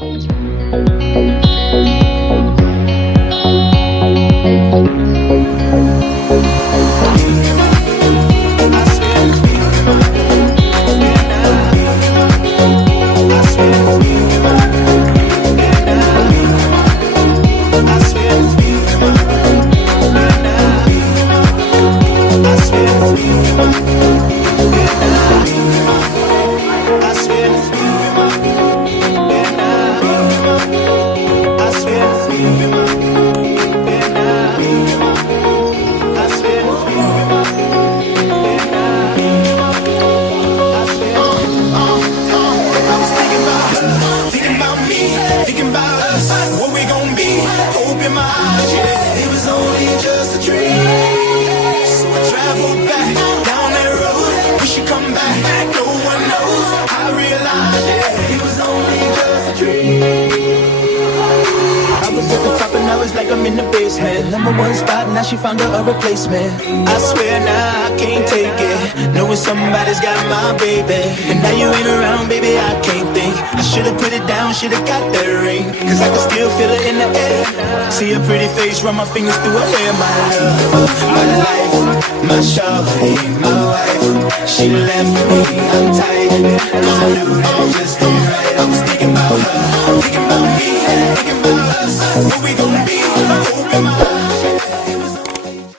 #1 spot, now she found her a replacement. I swear now I can't take it, knowing somebody's got my baby. And now you ain't around, baby, I can't think. I should've put it down, should've got that ring, cause I can still feel it in the air. See her pretty face, run my fingers through her hair. My love, my life, my shawty, my wife. She left me, I'm tight.